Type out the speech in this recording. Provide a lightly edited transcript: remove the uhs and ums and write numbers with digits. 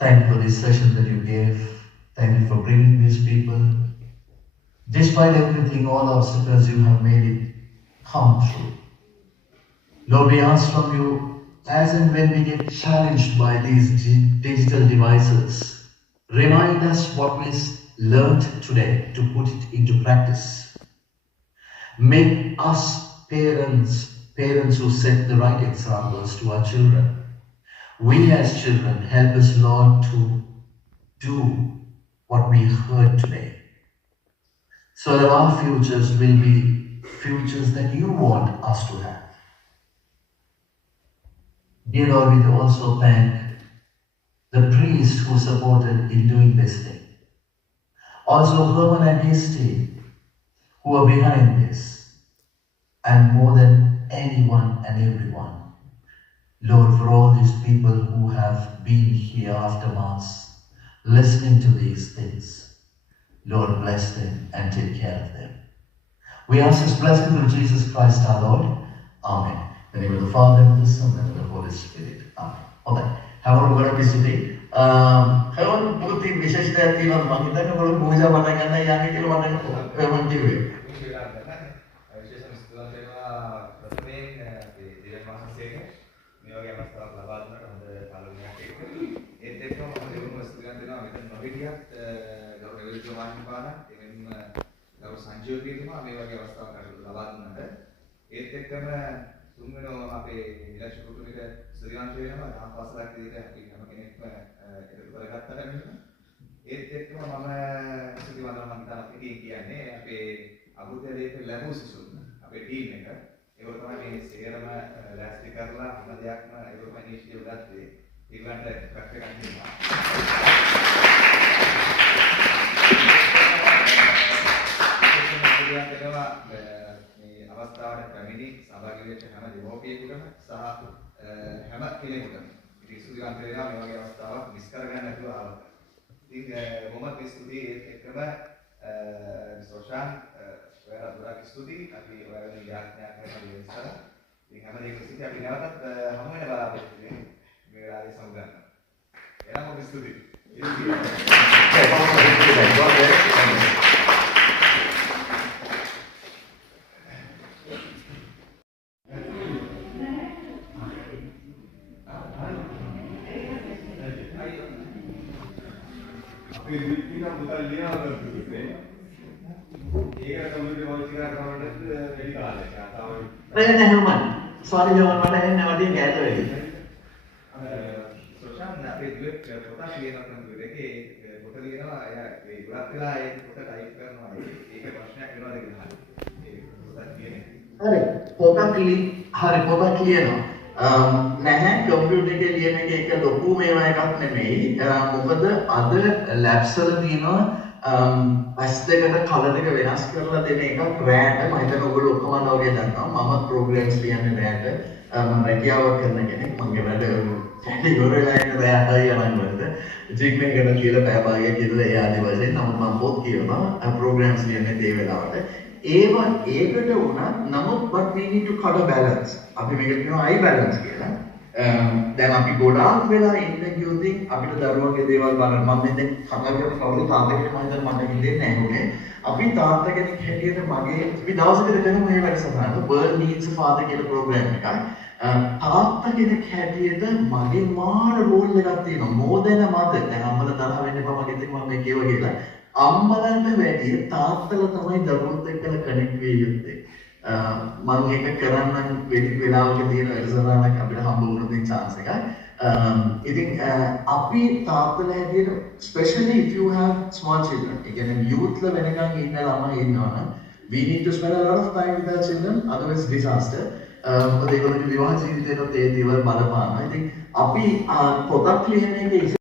Thank you for this session that you gave. Thank you for bringing these people. Despite everything, all obstacles, you have made it come true. Lord, we ask from you, as and when we get challenged by these digital devices, remind us what we learned today to put it into practice. Make us parents who set the right examples to our children. We as children, help us, Lord, to do what we heard today, so that our futures will be futures that you want us to have. Dear Lord, we also thank the priests who supported in doing this thing. Also Herman and his team who are behind this, and more than anyone and everyone. Lord, for all these people who have been here after Mass, listening to these things, Lord, bless them and take care of them. We ask this blessing through Jesus Christ our Lord. Amen. In the name of the Father, and of the Son, and of the Holy Spirit. Amen. Alright. Have a good episode. Have बहुत ही विशेषता है तीन और मांगता है कि बोलो पूजा बनाएगा ना यहाँ के लिए बनाएगा पेमेंट हुए සංජෝගීතුමා මේ වගේ අවස්ථාවක් ලබා දුන්නාට ඒත් එක්කම තුන්වෙනි අපේ ඉලක්ෂ කුටුමික ශ්‍රීලංක වෙනවා නම් පාසලක් විදිහට අපි හැම කෙනෙක්ම එකතු කරගත්තා නේද ඒත් එක්කම මම සුදි වන්දන මම තාපිටිය කියන්නේ අපේ අභිදේක ලැබු සිසුන් අපේ ටීම් එක ඒක තමයි මේ සේරම ලෑස්ති කරලා හැම දෙයක්ම ඒක තමයි ඉනිෂියටිව් ගත්තේ ඊළඟට කට්ට ගන්නවා මේ අවස්ථාවට පැමිණි සහභාගී වෙච්ච හැම දෙමෝපියෙකුටම සහ හැම කෙනෙකුටම ඉතින් සුදුගන්ත වෙනවා මේ වගේ අවස්ථාවක් මිස් කරගන්න නැතුව ආවා. ඉතින් මොහොමත් ස්තුතියි ඒත් එක්කම සෝෂාන් ඔයාලා ගොඩක් ස්තුතියි අපි ඔයාලගේ යාඥා කරන විදිහට ඉතින් හැම දෙයක්ම ස්තුතියි අපි නැවතත් හමු වෙන බලාපොරොත්තු වෙන්නේ මේ වෙලාවේ සමුගන්න. එනම් ඔබ ස්තුතියි. Herman, sorry Herman, mana yang nama dia nggak ada lagi. Sosial nak duit kota lihat orang duit ke kota lihat apa ya berapa lah ya kota type करना है एक प्रश्न क्यों ना देखना kota lihat अरे पोता क्लियर නැහැ කම්පියුටර් එකේ ලියන එක ලොකු මේවා එකක් නෙමෙයි මොකද අද ලැබ්ස් වල තියෙනවා ඇස් දෙකට කලර් එක වෙනස් කරලා දෙන එක රෑට මම හිතන ඔයගොල්ලෝ ඔක්කොම වගේ දන්නවා මම ප්‍රෝග්‍රෑම්ස් ලියන්නේ රෑට මම රැකියාවක් කරන කෙනෙක් මගේ වැඩ කැටි ඉවරලා ඉන්න රෑටයි යනවලද ඉතින් මේකට කියලා පැය භාගයක් කියලා ඒ ආදි වශයෙන් නමුත් මම පොත් කියනවා ප්‍රෝග්‍රෑම්ස් ලියන්නේ ඒ වෙලාවට ඒකට වුණත් නමුත් but we need to cut a balance අපි මේකට කියනවා I balance කියලා දැන් අපි ගොඩාක් වෙලා ඉන්න කියුතින් අපිට දරුවන්ගේ දේවල් බලන්න මම දැන් කතා කරන කවුරු තාත්තා කෙනෙක් මම දැන් මට හිතෙන්නේ නැහැ උනේ අපි තාත්තා කෙනෙක් හැටියට මගේ අපි දවසකට කරමු මේ වැඩසටහන World Needs a Father කියලා ප්‍රෝග්‍රෑම් එකක් තාත්තා කෙනෙක් හැටියට මගේ මාන රෝල් එකක් තියෙනවා more than a mother දැන් අම්මලා තරහ වෙන්න එපා මගේ ඉතින් මම මේ කියව කියලා අම්මලන්ට වැඩිය තාත්තලා තමයි දරුවොත් එක්කලා කනෙක්ට් වෙ යුත්තේ මම ඒක කරන්න වෙඩි වෙලාවක තියෙන වැඩසටහනක් අපිට හම්බ වුණොත් chance එකක් ඉතින් අපි තාත්තලා හැටියට especially if you have small children ඒ කියන්නේ youth ල වෙනකන් ඉන්න ළමයි ඉන්නවනම් we need to spend a lot of time with our children otherwise disaster මොකද ඒගොල්ලෝගේ විවාහ ජීවිතේට ඒ දේවල් බලපානවා ඉතින් අපි පොතක් ලියන එකේ